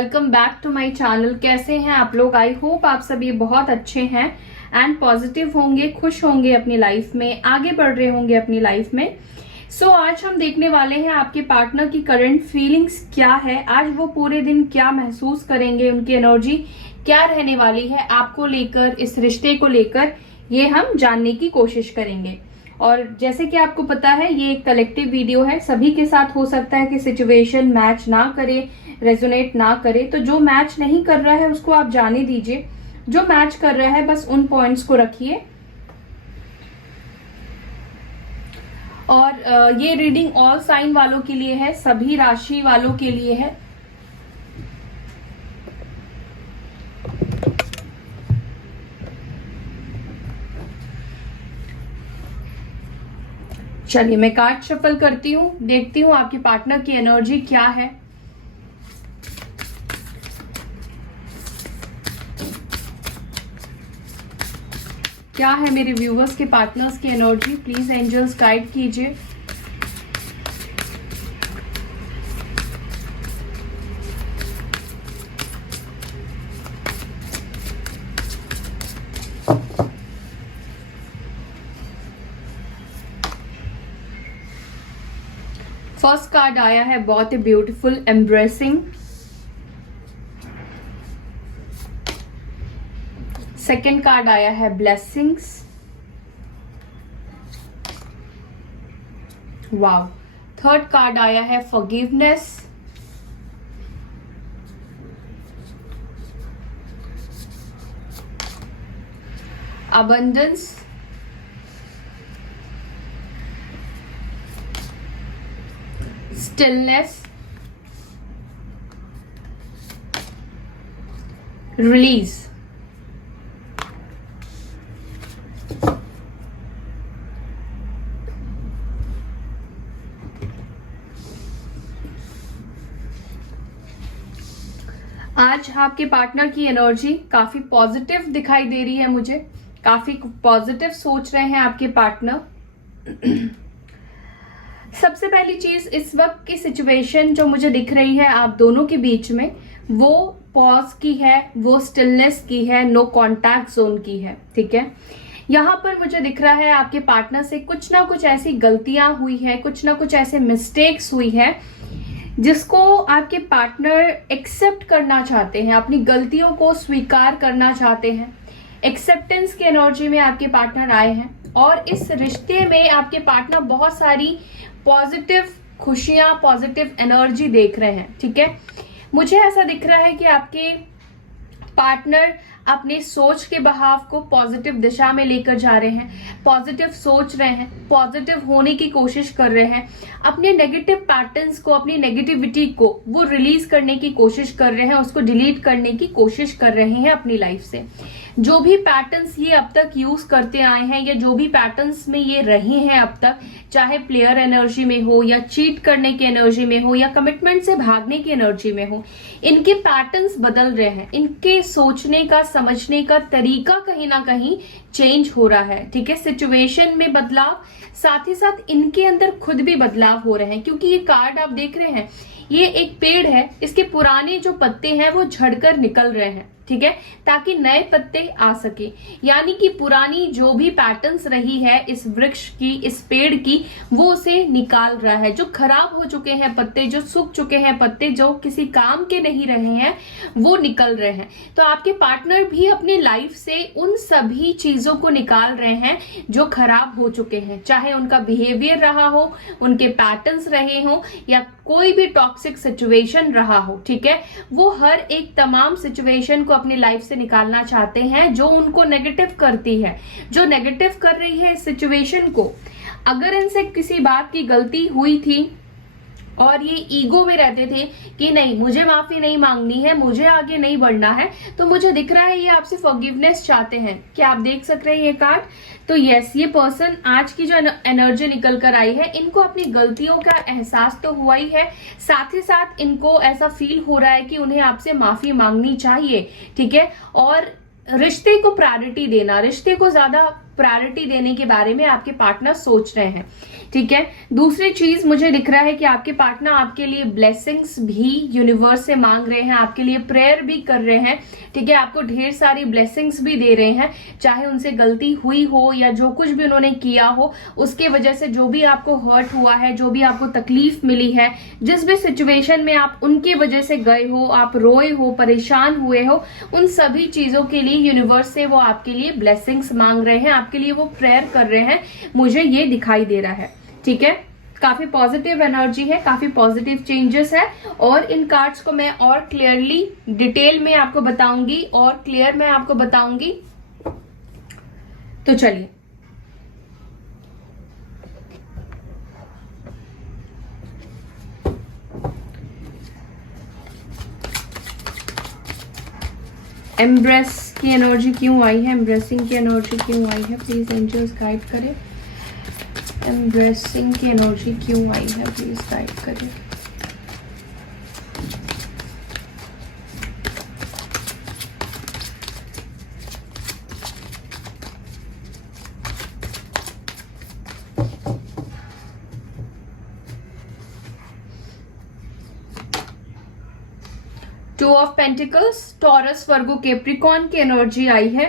Welcome back to my channel. कैसे हैं आप लोग? आई होप आप सभी बहुत अच्छे हैं एंड पॉजिटिव होंगे, खुश होंगे, अपनी लाइफ में आगे बढ़ रहे होंगे अपनी लाइफ में। आज हम देखने वाले हैं आपके पार्टनर की करंट फीलिंग्स क्या है, आज वो पूरे दिन क्या महसूस करेंगे, उनकी एनर्जी क्या रहने वाली है आपको लेकर, इस रिश्ते को लेकर, ये हम जानने की कोशिश करेंगे। और जैसे कि आपको पता है ये एक कलेक्टिव वीडियो है, सभी के साथ हो सकता है कि सिचुएशन मैच ना करे, रेजोनेट ना करे, तो जो मैच नहीं कर रहा है उसको आप जाने दीजिए, जो मैच कर रहा है बस उन पॉइंट्स को रखिए। और ये रीडिंग ऑल साइन वालों के लिए है, सभी राशि वालों के लिए है। चलिए मैं कार्ड शफल करती हूँ, देखती हूँ आपकी पार्टनर की एनर्जी क्या है। क्या है मेरे व्यूवर्स के पार्टनर्स की एनर्जी, प्लीज एंजल्स गाइड कीजिए। फर्स्ट कार्ड आया है बहुत ही ब्यूटीफुल, एम्ब्रेसिंग। सेकेंड कार्ड आया है ब्लेसिंग्स। वाव। थर्ड कार्ड आया है फॉरगिवनेस। अबंडेंस। स्टिलनेस। रिलीज। आज आपके पार्टनर की एनर्जी काफी पॉजिटिव दिखाई दे रही है मुझे, काफी पॉजिटिव सोच रहे हैं आपके पार्टनर। सबसे पहली चीज, इस वक्त की सिचुएशन जो मुझे दिख रही है आप दोनों के बीच में, वो पॉज की है, वो स्टिलनेस की है, नो कॉन्टैक्ट जोन की है। ठीक है, यहाँ पर मुझे दिख रहा है आपके पार्टनर से कुछ ना कुछ ऐसी गलतियां हुई है, कुछ ना कुछ ऐसे मिस्टेक्स हुई है जिसको आपके पार्टनर एक्सेप्ट करना चाहते हैं, अपनी गलतियों को स्वीकार करना चाहते हैं। एक्सेप्टेंस की एनर्जी में आपके पार्टनर आए हैं और इस रिश्ते में आपके पार्टनर बहुत सारी पॉजिटिव खुशियां, पॉजिटिव एनर्जी देख रहे हैं। ठीक है, मुझे ऐसा दिख रहा है कि आपके पार्टनर अपनी सोच के बहाव को पॉजिटिव दिशा में लेकर जा रहे हैं, पॉजिटिव सोच रहे हैं, पॉजिटिव होने की कोशिश कर रहे हैं, अपने नेगेटिव पैटर्न्स को, अपनी नेगेटिविटी को वो रिलीज करने की कोशिश कर रहे हैं, उसको डिलीट करने की कोशिश कर रहे हैं अपनी लाइफ से। जो भी पैटर्न्स ये अब तक यूज करते आए हैं या जो भी पैटर्न्स में ये रहे हैं अब तक, चाहे प्लेयर एनर्जी में हो या चीट करने की एनर्जी में हो या कमिटमेंट से भागने की एनर्जी में हो, इनके पैटर्न्स बदल रहे हैं, इनके सोचने का, समझने का तरीका कहीं ना कहीं चेंज हो रहा है। ठीक है, सिचुएशन में बदलाव, साथ ही साथ इनके अंदर खुद भी बदलाव हो रहे हैं, क्योंकि ये कार्ड आप देख रहे हैं, ये एक पेड़ है, इसके पुराने जो पत्ते हैं वो झड़कर निकल रहे हैं। ठीक है, ताकि नए पत्ते आ सके, यानी कि पुरानी जो भी पैटर्न्स रही है इस वृक्ष की, इस पेड़ की, वो उसे निकाल रहा है। जो खराब हो चुके हैं पत्ते, जो सूख चुके हैं पत्ते, जो किसी काम के नहीं रहे हैं, वो निकल रहे हैं। तो आपके पार्टनर भी अपनी लाइफ से उन सभी चीजों को निकाल रहे हैं जो खराब हो चुके हैं, चाहे उनका बिहेवियर रहा हो, उनके पैटर्न्स रहे हो या कोई भी टॉक्सिक सिचुएशन रहा हो। ठीक है, वो हर एक तमाम सिचुएशन को अपनी लाइफ से निकालना चाहते हैं जो उनको नेगेटिव करती है, जो नेगेटिव कर रही है इस सिचुएशन को। अगर इनसे किसी बात की गलती हुई थी और ये ईगो में रहते थे कि नहीं, मुझे माफी नहीं मांगनी है, मुझे आगे नहीं बढ़ना है, तो मुझे दिख रहा है ये आपसे फॉरगिवनेस चाहते हैं। क्या आप देख सक रहे हैं ये कार्ड? तो यस, ये पर्सन, आज की जो एनर्जी निकल कर आई है, इनको अपनी गलतियों का एहसास तो हुआ ही है, साथ ही साथ इनको ऐसा फील हो रहा है कि उन्हें आपसे माफी मांगनी चाहिए। ठीक है, और रिश्ते को प्रायोरिटी देना, रिश्ते को ज्यादा प्रायोरिटी देने के बारे में आपके पार्टनर सोच रहे हैं, ठीक है। दूसरी चीज मुझे दिख रहा है कि आपके पार्टनर आपके लिए ब्लेसिंग्स भी यूनिवर्स से मांग रहे हैं, आपके लिए प्रेयर भी कर रहे हैं, ठीक है। आपको ढेर सारी ब्लेसिंग्स भी दे रहे हैं, चाहे उनसे गलती हुई हो या जो कुछ भी उन्होंने किया हो उसके वजह से जो भी आपको हर्ट हुआ है, जो भी आपको तकलीफ मिली है, जिस भी सिचुएशन में आप उनकी वजह से गए हो, आप रोए हो, परेशान हुए हो, उन सभी चीजों के लिए यूनिवर्स से वो आपके लिए ब्लेसिंग्स मांग रहे हैं, आपके लिए वो प्रेयर कर रहे हैं, मुझे ये दिखाई दे रहा है, ठीक है। काफी पॉजिटिव एनर्जी है, काफी पॉजिटिव चेंजेस है, और इन कार्ड्स को मैं और क्लियरली डिटेल में आपको बताऊंगी और क्लियर मैं आपको बताऊंगी। तो चलिए, एम्ब्रेस की एनर्जी क्यों आई है, एम्ब्रेसिंग की एनर्जी क्यों आई है, प्लीज एंजल्स गाइड करें। एम्ब्रेसिंग की एनर्जी क्यों आई है, प्लीज गाइड करें। Two of pentacles, taurus, Virgo, Capricorn की एनर्जी आई है।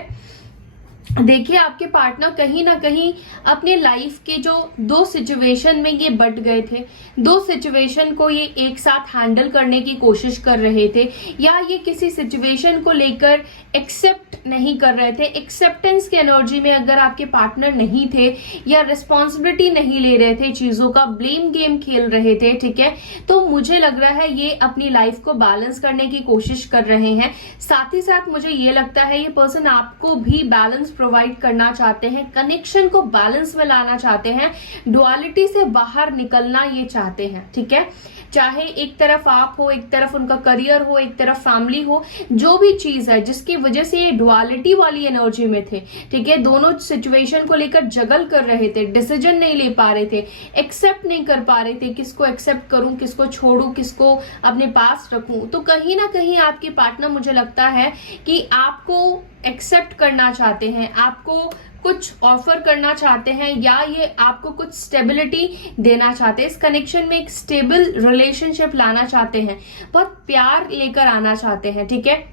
देखिए, आपके पार्टनर कहीं ना कहीं अपने लाइफ के जो दो सिचुएशन में ये बट गए थे, दो सिचुएशन को ये एक साथ हैंडल करने की कोशिश कर रहे थे, या ये किसी सिचुएशन को लेकर एक्सेप्ट नहीं कर रहे थे। एक्सेप्टेंस की एनर्जी में अगर आपके पार्टनर नहीं थे या रिस्पॉन्सिबिलिटी नहीं ले रहे थे, चीजों का ब्लेम गेम खेल रहे थे, ठीक है, तो मुझे लग रहा है ये अपनी लाइफ को बैलेंस करने की कोशिश कर रहे हैं। साथ ही साथ मुझे ये लगता है ये पर्सन आपको भी बैलेंस प्रोवाइड करना चाहते हैं, कनेक्शन को बैलेंस में लाना चाहते हैं, डुअलिटी से बाहर निकलना ये चाहते हैं, ठीक है। चाहे एक तरफ आप हो, एक तरफ उनका करियर हो, एक तरफ फैमिली हो, जो भी चीज है जिसकी वजह से ये डुअलिटी वाली एनर्जी में थे, ठीक है, दोनों सिचुएशन को लेकर जगल कर रहे थे, डिसीजन नहीं ले पा रहे थे, एक्सेप्ट नहीं कर पा रहे थे, किसको एक्सेप्ट करूं, किसको छोड़ूं, किसको अपने पास रखूं। तो कहीं ना कहीं आपके पार्टनर, मुझे लगता है कि आपको एक्सेप्ट करना चाहते हैं, आपको कुछ ऑफर करना चाहते हैं, या ये आपको कुछ स्टेबिलिटी देना चाहते हैं, इस कनेक्शन में एक स्टेबल रिलेशनशिप लाना चाहते हैं, बहुत प्यार लेकर आना चाहते हैं, ठीक है।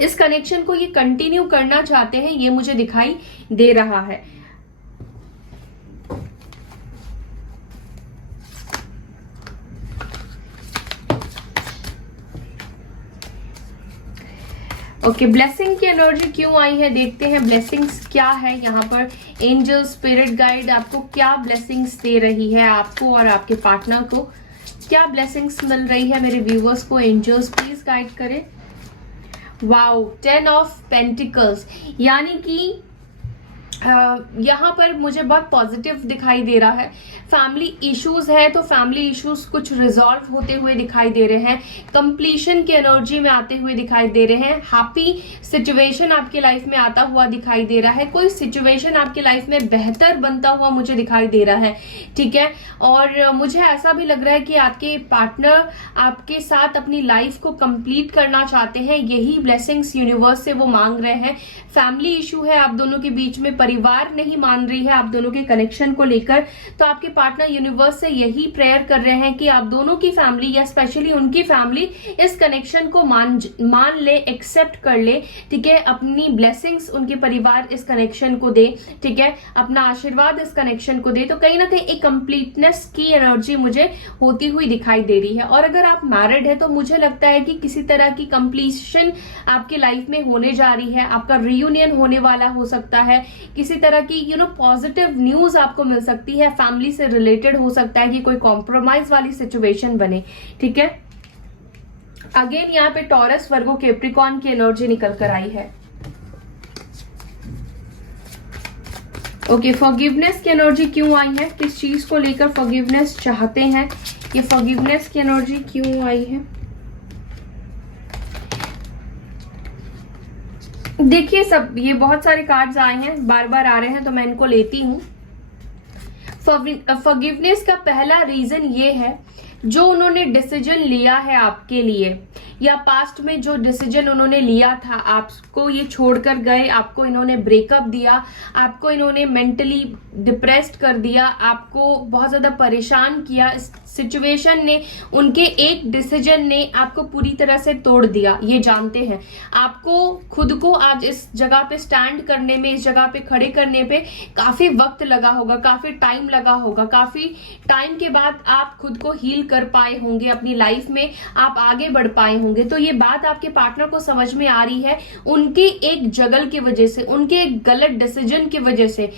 इस कनेक्शन को ये कंटिन्यू करना चाहते हैं, ये मुझे दिखाई दे रहा है। ओके, ब्लेसिंग की एनर्जी क्यों आई है, देखते हैं ब्लेसिंग्स क्या है यहाँ पर। एंजल, स्पिरिट गाइड आपको क्या ब्लेसिंग्स दे रही है, आपको और आपके पार्टनर को क्या ब्लेसिंग्स मिल रही है मेरे व्यूवर्स को। एंजल्स प्लीज गाइड करें। वाओ, 10 ऑफ पेंटिकल्स, यानी कि यहाँ पर मुझे बहुत पॉजिटिव दिखाई दे रहा है। फैमिली इश्यूज है तो फैमिली इश्यूज कुछ रिजॉल्व होते हुए दिखाई दे रहे हैं, कंप्लीशन की एनर्जी में आते हुए दिखाई दे रहे हैं, हैप्पी सिचुएशन आपकी लाइफ में आता हुआ दिखाई दे रहा है, कोई सिचुएशन आपकी लाइफ में बेहतर बनता हुआ मुझे दिखाई दे रहा है, ठीक है। और मुझे ऐसा भी लग रहा है कि आपके पार्टनर आपके साथ अपनी लाइफ को कंप्लीट करना चाहते हैं, यही ब्लेसिंग्स यूनिवर्स से वो मांग रहे हैं। फैमिली इशू है आप दोनों के बीच में, परिवार नहीं मान रही है आप दोनों के कनेक्शन को लेकर, तो आपके पार्टनर यूनिवर्स से यही प्रेयर कर रहे हैं कि आप दोनों की फैमिली या स्पेशली उनकी फैमिली इस कनेक्शन को मान ले, एक्सेप्ट कर ले, ठीक है। अपनी ब्लेसिंग्स उनके परिवार इस कनेक्शन को दे, ठीक है, अपना आशीर्वाद इस कनेक्शन को दे। तो कहीं ना कहीं एक कंप्लीटनेस की एनर्जी मुझे होती हुई दिखाई दे रही है। और अगर आप मैरिड है तो मुझे लगता है कि किसी तरह की कंप्लीशन आपकी लाइफ में होने जा रही है, आपका रियूनियन होने वाला हो सकता है, किसी तरह की पॉजिटिव न्यूज आपको मिल सकती है, फैमिली से रिलेटेड हो सकता है कि कोई कॉम्प्रोमाइज वाली सिचुएशन बने, ठीक है। अगेन यहाँ पे टॉरस, वर्गो, कैप्रिकॉर्न की एनर्जी निकल कर आई है। ओके, फॉरगिवनेस की एनर्जी क्यों आई है, किस चीज को लेकर फॉरगिवनेस चाहते हैं, ये फॉरगिवनेस की एनर्जी क्यों आई है। देखिए, सब ये बहुत सारे कार्ड्स आए हैं, बार बार आ रहे हैं तो मैं इनको लेती हूं। फॉरगिवनेस का पहला रीजन ये है, जो उन्होंने डिसीजन लिया है आपके लिए, या पास्ट में जो डिसीजन उन्होंने लिया था, आपको ये छोड़कर गए, आपको इन्होंने ब्रेकअप दिया, आपको इन्होंने मेंटली डिप्रेस्ड कर दिया, आपको बहुत ज्यादा परेशान किया, इस सिचुएशन ने, उनके एक डिसीजन ने आपको पूरी तरह से तोड़ दिया, ये जानते हैं। आपको खुद को आज इस जगह पे स्टैंड करने में, इस जगह पे खड़े करने पे काफी वक्त लगा होगा, काफी टाइम लगा होगा, काफी टाइम के बाद आप खुद को हील कर पाए होंगे, अपनी लाइफ में आप आगे बढ़ पाए होंगे। तो ये बात आपके पार्टनर को समझ में आ रही है, उनके एक जगल की वजह से, उनके एक गलत डिसीजन की वजह से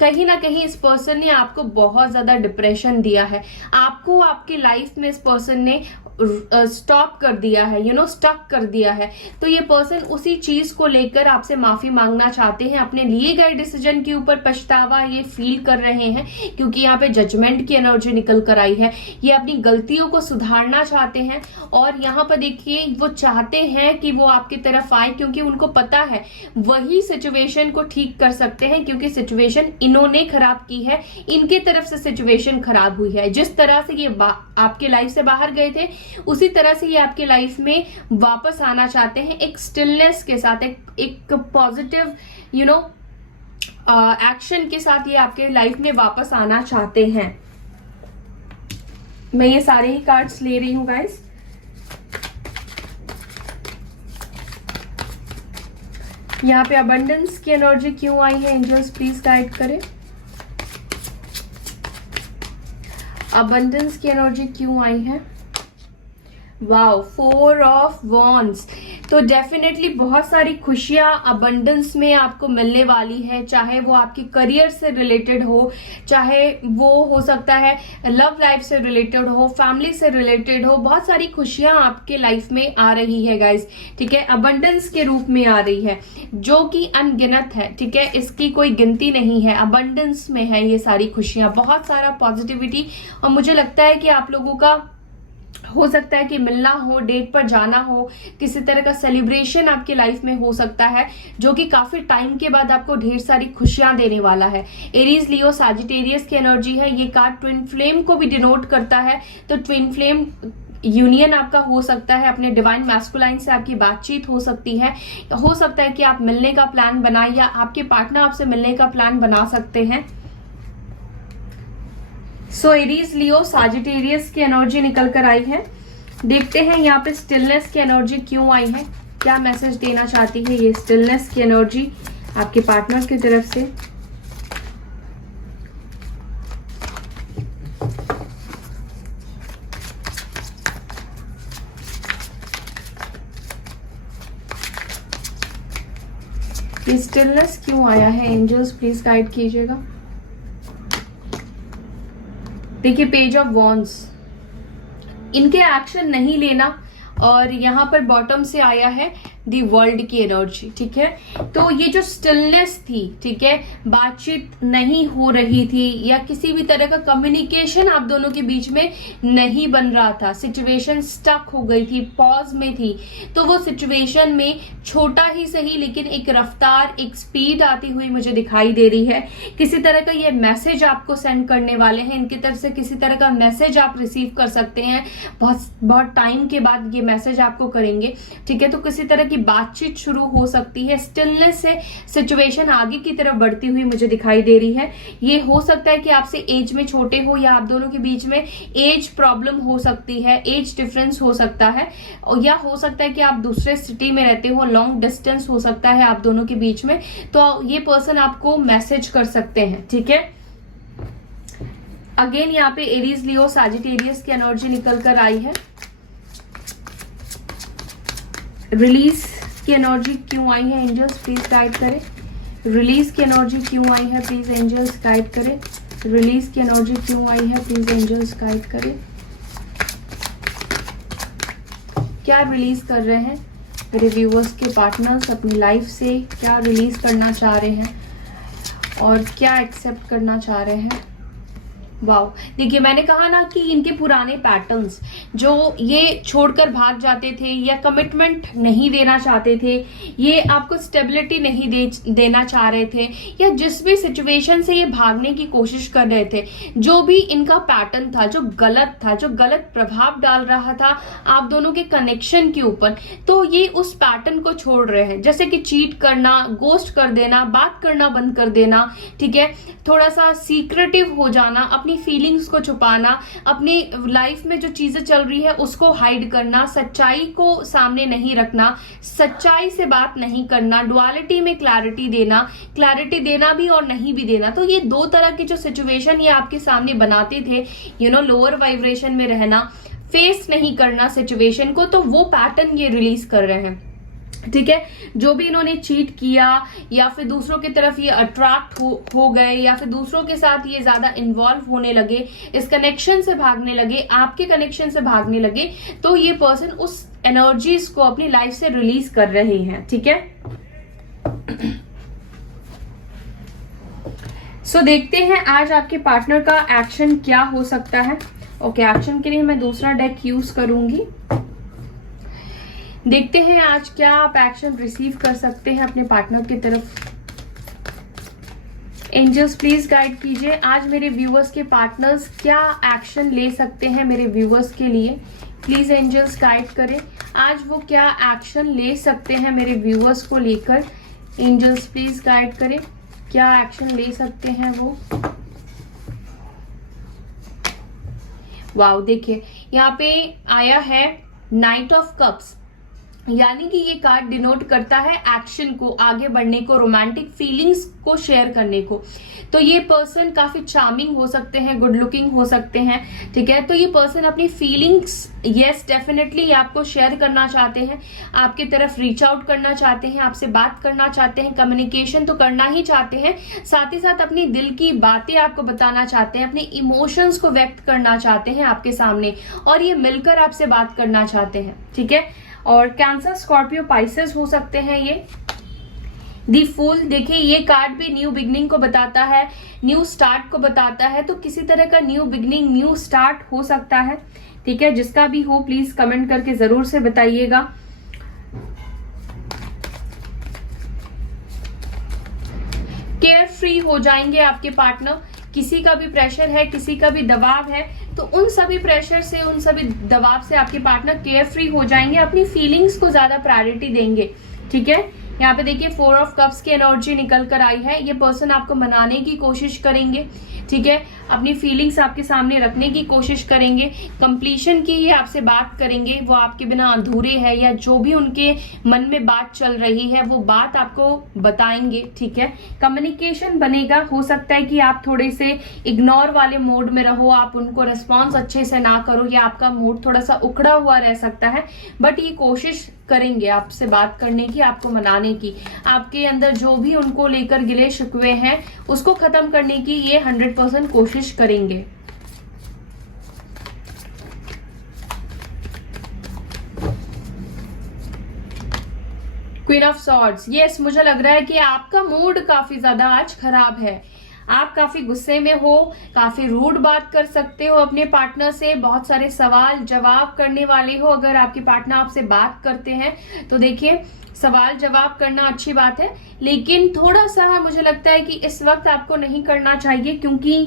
कहीं ना कहीं इस पर्सन ने आपको बहुत ज्यादा डिप्रेशन दिया है, आपको आपकी लाइफ में इस पर्सन ने स्टॉप कर दिया है, स्टक कर दिया है। तो ये पर्सन उसी चीज को लेकर आपसे माफी मांगना चाहते हैं, अपने लिए गए डिसीजन के ऊपर पछतावा ये फील कर रहे हैं, क्योंकि यहाँ पे जजमेंट की एनर्जी निकल कर आई है। ये अपनी गलतियों को सुधारना चाहते हैं और यहाँ पर देखिए वो चाहते हैं कि वो आपकी तरफ आए, क्योंकि उनको पता है वही सिचुएशन को ठीक कर सकते हैं, क्योंकि सिचुएशन इन्होंने खराब की है, इनके तरफ से सिचुएशन खराब हुई है। जिस तरह से ये आपके लाइफ से बाहर गए थे, उसी तरह से ये आपके लाइफ में वापस आना चाहते हैं, एक स्टिलनेस के साथ, एक पॉजिटिव एक्शन के साथ ये आपके लाइफ में वापस आना चाहते हैं। मैं ये सारे ही कार्ड्स ले रही हूं गाइस। यहाँ पे अबंडेंस की एनर्जी क्यों आई है, एंजल्स प्लीज गाइड करें। अबंडेंस की एनर्जी क्यों आई है। Wow, 4 of wands. तो डेफिनेटली बहुत सारी खुशियां अबंडेंस में आपको मिलने वाली है, चाहे वो आपके करियर से रिलेटेड हो, चाहे वो हो सकता है लव लाइफ से रिलेटेड हो, फैमिली से रिलेटेड हो। बहुत सारी खुशियां आपके लाइफ में आ रही है गाइस, ठीक है, अबंडेंस के रूप में आ रही है, जो कि अनगिनत है, ठीक है, इसकी कोई गिनती नहीं है, अबंडेंस में है ये सारी खुशियां, बहुत सारा पॉजिटिविटी। और मुझे लगता है कि आप लोगों का हो सकता है कि मिलना हो, डेट पर जाना हो, किसी तरह का सेलिब्रेशन आपकी लाइफ में हो सकता है, जो कि काफी टाइम के बाद आपको ढेर सारी खुशियां देने वाला है। एरीज, लियो, सैजिटेरियस की एनर्जी है। ये कार्ड ट्विन फ्लेम को भी डिनोट करता है, तो ट्विन फ्लेम यूनियन आपका हो सकता है, अपने डिवाइन मैस्कुलाइन से आपकी बातचीत हो सकती है, हो सकता है कि आप मिलने का प्लान बनाए या आपके पार्टनर आपसे मिलने का प्लान बना सकते हैं। सो एरीज, लियो, सैजिटेरियस की एनर्जी निकल कर आई है। देखते हैं यहाँ पे स्टिलनेस की एनर्जी क्यों आई है, क्या मैसेज देना चाहती है ये स्टिलनेस की एनर्जी आपके पार्टनर की तरफ से। ये स्टिलनेस क्यों आया है, एंजल्स प्लीज गाइड कीजिएगा। देखिए, पेज ऑफ वॉन्ड्स, इनके एक्शन नहीं लेना, और यहाँ पर बॉटम से आया है दी वर्ल्ड की एनर्जी, ठीक है। तो ये जो स्टिलनेस थी, ठीक है, बातचीत नहीं हो रही थी या किसी भी तरह का कम्युनिकेशन आप दोनों के बीच में नहीं बन रहा था, सिचुएशन स्टक हो गई थी, पॉज में थी, तो वो सिचुएशन में छोटा ही सही लेकिन एक रफ्तार, एक स्पीड आती हुई मुझे दिखाई दे रही है। किसी तरह का ये मैसेज आपको सेंड करने वाले हैं, इनकी तरफ से किसी तरह का मैसेज आप रिसीव कर सकते हैं, बहुत टाइम के बाद ये मैसेज आपको करेंगे, ठीक है। तो किसी तरह की बातचीत शुरू हो सकती है, स्टिलनेस से सिचुएशन आगे की तरफ बढ़ती हुई मुझे दिखाई दे रही है। ये हो सकता है कि आपसे एज में छोटे हो, या आप दोनों के बीच में एज प्रॉब्लम हो सकती है, एज डिफरेंस हो सकता है, या हो सकता है कि आप दूसरे सिटी में रहते हो, लॉन्ग डिस्टेंस हो सकता है आप दोनों के बीच में, तो ये पर्सन आपको मैसेज कर सकते हैं, ठीक है। अगेन यहाँ पे एरीज, लियो, सैजिटेरियस की एनर्जी निकल कर आई है। रिलीज की एनर्जी क्यों आई है, एंजल्स प्लीज गाइड करें। रिलीज की एनर्जी क्यों आई है, प्लीज एंजल्स गाइड करें। रिलीज की एनर्जी क्यों आई है, प्लीज एंजल्स गाइड करें। क्या रिलीज कर रहे हैं मेरे व्यूअर्स के पार्टनर्स अपनी लाइफ से, क्या रिलीज करना चाह रहे हैं और क्या एक्सेप्ट करना चाह रहे हैं। वाओ, देखिए मैंने कहा ना कि इनके पुराने पैटर्न्स जो ये छोड़कर भाग जाते थे या कमिटमेंट नहीं देना चाहते थे, ये आपको स्टेबिलिटी नहीं देना चाह रहे थे, या जिस भी सिचुएशन से ये भागने की कोशिश कर रहे थे, जो भी इनका पैटर्न था जो गलत था, जो गलत प्रभाव डाल रहा था आप दोनों के कनेक्शन के ऊपर, तो ये उस पैटर्न को छोड़ रहे हैं। जैसे कि चीट करना, गोस्ट कर देना, बात करना बंद कर देना, ठीक है, थोड़ा सा सीक्रेटिव हो जाना, अपनी फीलिंग्स को छुपाना, अपनी लाइफ में जो चीजें चल रही है उसको हाइड करना, सच्चाई को सामने नहीं रखना, सच्चाई से बात नहीं करना, डुअलिटी में क्लैरिटी देना भी और नहीं भी देना। तो ये दो तरह की जो सिचुएशन ये आपके सामने बनाते थे, लोअर वाइब्रेशन में रहना, फेस नहीं करना सिचुएशन को, तो वो पैटर्न ये रिलीज कर रहे हैं। ठीक है, जो भी इन्होंने चीट किया या फिर दूसरों की तरफ ये अट्रैक्ट हो गए या फिर दूसरों के साथ ये ज्यादा इन्वॉल्व होने लगे, इस कनेक्शन से भागने लगे, आपके कनेक्शन से भागने लगे, तो ये पर्सन उस एनर्जीज को अपनी लाइफ से रिलीज कर रहे हैं। ठीक है, सो देखते हैं आज आपके पार्टनर का एक्शन क्या हो सकता है। ओके, एक्शन के लिए मैं दूसरा डेक यूज करूंगी। देखते हैं आज क्या आप एक्शन रिसीव कर सकते हैं अपने पार्टनर की तरफ। एंजल्स प्लीज गाइड कीजिए आज मेरे व्यूअर्स के पार्टनर्स क्या एक्शन ले सकते हैं मेरे व्यूअर्स के लिए। प्लीज एंजल्स गाइड करें आज वो क्या एक्शन ले सकते हैं मेरे व्यूअर्स को लेकर। एंजल्स प्लीज गाइड करें क्या एक्शन ले सकते हैं वो। वाओ, देखिए यहाँ पे आया है नाइट ऑफ कप्स, यानी कि ये कार्ड डिनोट करता है एक्शन को, आगे बढ़ने को, रोमांटिक फीलिंग्स को शेयर करने को। तो ये पर्सन काफी चार्मिंग हो सकते हैं, गुड लुकिंग हो सकते हैं। ठीक है, तो ये पर्सन अपनी फीलिंग्स यस डेफिनेटली आपको शेयर करना चाहते हैं, आपकी तरफ रीच आउट करना चाहते हैं, आपसे बात करना चाहते हैं, कम्युनिकेशन तो करना ही चाहते हैं, साथ ही साथ अपनी दिल की बातें आपको बताना चाहते हैं, अपने इमोशंस को व्यक्त करना चाहते हैं आपके सामने, और ये मिलकर आपसे बात करना चाहते हैं। ठीक है, और कैंसर, स्कॉर्पियो, पाइसेस हो सकते हैं ये। दी फूल, देखिए ये कार्ड भी न्यू बिगनिंग को बताता है, न्यू स्टार्ट को बताता है, तो किसी तरह का न्यू बिगनिंग, न्यू स्टार्ट हो सकता है। ठीक है, जिसका भी हो प्लीज कमेंट करके जरूर से बताइएगा। केयर फ्री हो जाएंगे आपके पार्टनर, किसी का भी प्रेशर है, किसी का भी दबाव है, तो उन सभी प्रेशर से, उन सभी दबाव से आपके पार्टनर केयर फ्री हो जाएंगे, अपनी फीलिंग्स को ज्यादा प्रायोरिटी देंगे। ठीक है, यहाँ पे देखिए 4 ऑफ कप्स की एनर्जी निकल कर आई है। ये पर्सन आपको मनाने की कोशिश करेंगे, ठीक है, अपनी फीलिंग्स आपके सामने रखने की कोशिश करेंगे, कंप्लीशन की ये आपसे बात करेंगे, वो आपके बिना अधूरे है, या जो भी उनके मन में बात चल रही है वो बात आपको बताएंगे। ठीक है, कम्युनिकेशन बनेगा। हो सकता है कि आप थोड़े से इग्नोर वाले मोड में रहो, आप उनको रिस्पॉन्स अच्छे से ना करो, या आपका मूड थोड़ा सा उखड़ा हुआ रह सकता है, बट ये कोशिश करेंगे आपसे बात करने की, आपको मनाने की, आपके अंदर जो भी उनको लेकर गिले शिकवे हैं उसको खत्म करने की ये 100% कोशिश करेंगे। क्वीन ऑफ सॉर्ड्स, यस मुझे लग रहा है कि आपका मूड काफी ज्यादा आज खराब है, आप काफी गुस्से में हो, काफी रूड बात कर सकते हो अपने पार्टनर से, बहुत सारे सवाल जवाब करने वाले हो। अगर आपके पार्टनर आपसे बात करते हैं तो देखिए सवाल जवाब करना अच्छी बात है, लेकिन थोड़ा सा मुझे लगता है कि इस वक्त आपको नहीं करना चाहिए, क्योंकि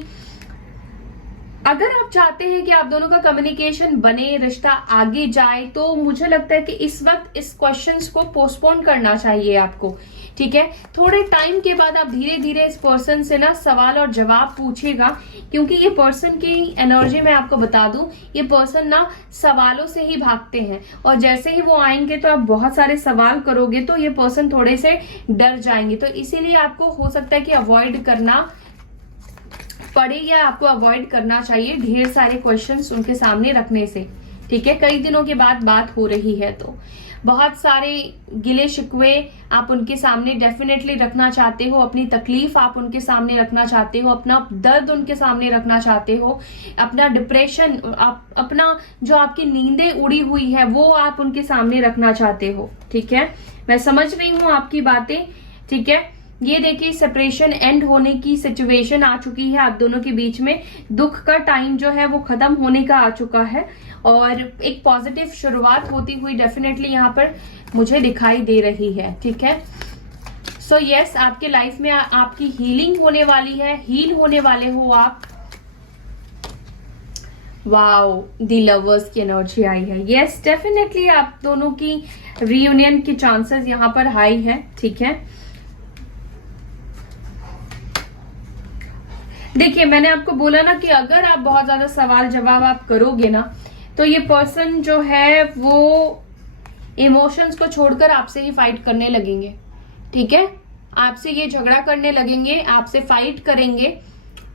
अगर आप चाहते हैं कि आप दोनों का कम्युनिकेशन बने, रिश्ता आगे जाए, तो मुझे लगता है कि इस वक्त इस क्वेश्चंस को पोस्टपोन करना चाहिए आपको। ठीक है, थोड़े टाइम के बाद आप धीरे धीरे इस पर्सन से ना सवाल और जवाब पूछेगा, क्योंकि ये पर्सन की एनर्जी मैं आपको बता दूं, ये पर्सन ना सवालों से ही भागते हैं, और जैसे ही वो आएंगे तो आप बहुत सारे सवाल करोगे तो ये पर्सन थोड़े से डर जाएंगे, तो इसीलिए आपको हो सकता है कि अवॉइड करना पड़े, या आपको अवॉइड करना चाहिए ढेर सारे क्वेश्चंस उनके सामने रखने से। ठीक है, कई दिनों के बाद बात हो रही है तो बहुत सारे गिले शिकवे आप उनके सामने डेफिनेटली रखना चाहते हो, अपनी तकलीफ आप उनके सामने रखना चाहते हो, अपना दर्द उनके सामने रखना चाहते हो, अपना डिप्रेशन, अपना जो आपकी नींदें उड़ी हुई है वो आप उनके सामने रखना चाहते हो। ठीक है, मैं समझ रही हूँ आपकी बातें। ठीक है, ये देखिए सेपरेशन एंड होने की सिचुएशन आ चुकी है आप दोनों के बीच में। दुख का टाइम जो है वो खत्म होने का आ चुका है और एक पॉजिटिव शुरुआत होती हुई डेफिनेटली यहाँ पर मुझे दिखाई दे रही है। ठीक है, सो यस, आपके लाइफ में आपकी हीलिंग होने वाली है, हील होने वाले हो आप। वाओ, दी लवर्स की एनर्जी आई है। यस, डेफिनेटली आप दोनों की रियूनियन की चांसेस यहाँ पर हाई है। ठीक है, देखिए मैंने आपको बोला ना कि अगर आप बहुत ज्यादा सवाल जवाब आप करोगे ना तो ये पर्सन जो है वो इमोशंस को छोड़कर आपसे ही फाइट करने लगेंगे। ठीक है, आपसे ये झगड़ा करने लगेंगे, आपसे फाइट करेंगे,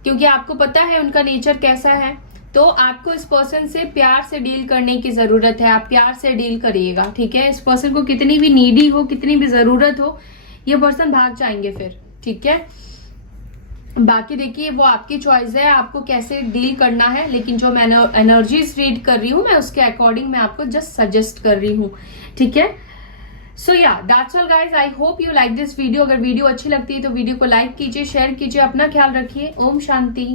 क्योंकि आपको पता है उनका नेचर कैसा है। तो आपको इस पर्सन से प्यार से डील करने की जरूरत है, आप प्यार से डील करिएगा। ठीक है, इस पर्सन को कितनी भी नीडी हो, कितनी भी जरूरत हो, ये पर्सन भाग जाएंगे फिर। ठीक है, बाकी देखिए वो आपकी चॉइस है, आपको कैसे डील करना है, लेकिन जो मैं एनर्जीज रीड कर रही हूँ मैं उसके अकॉर्डिंग मैं आपको जस्ट सजेस्ट कर रही हूँ। ठीक है, सो या that's all guys, I hope you like this video. अगर वीडियो अच्छी लगती है तो वीडियो को लाइक कीजिए, शेयर कीजिए, अपना ख्याल रखिए। ओम शांति।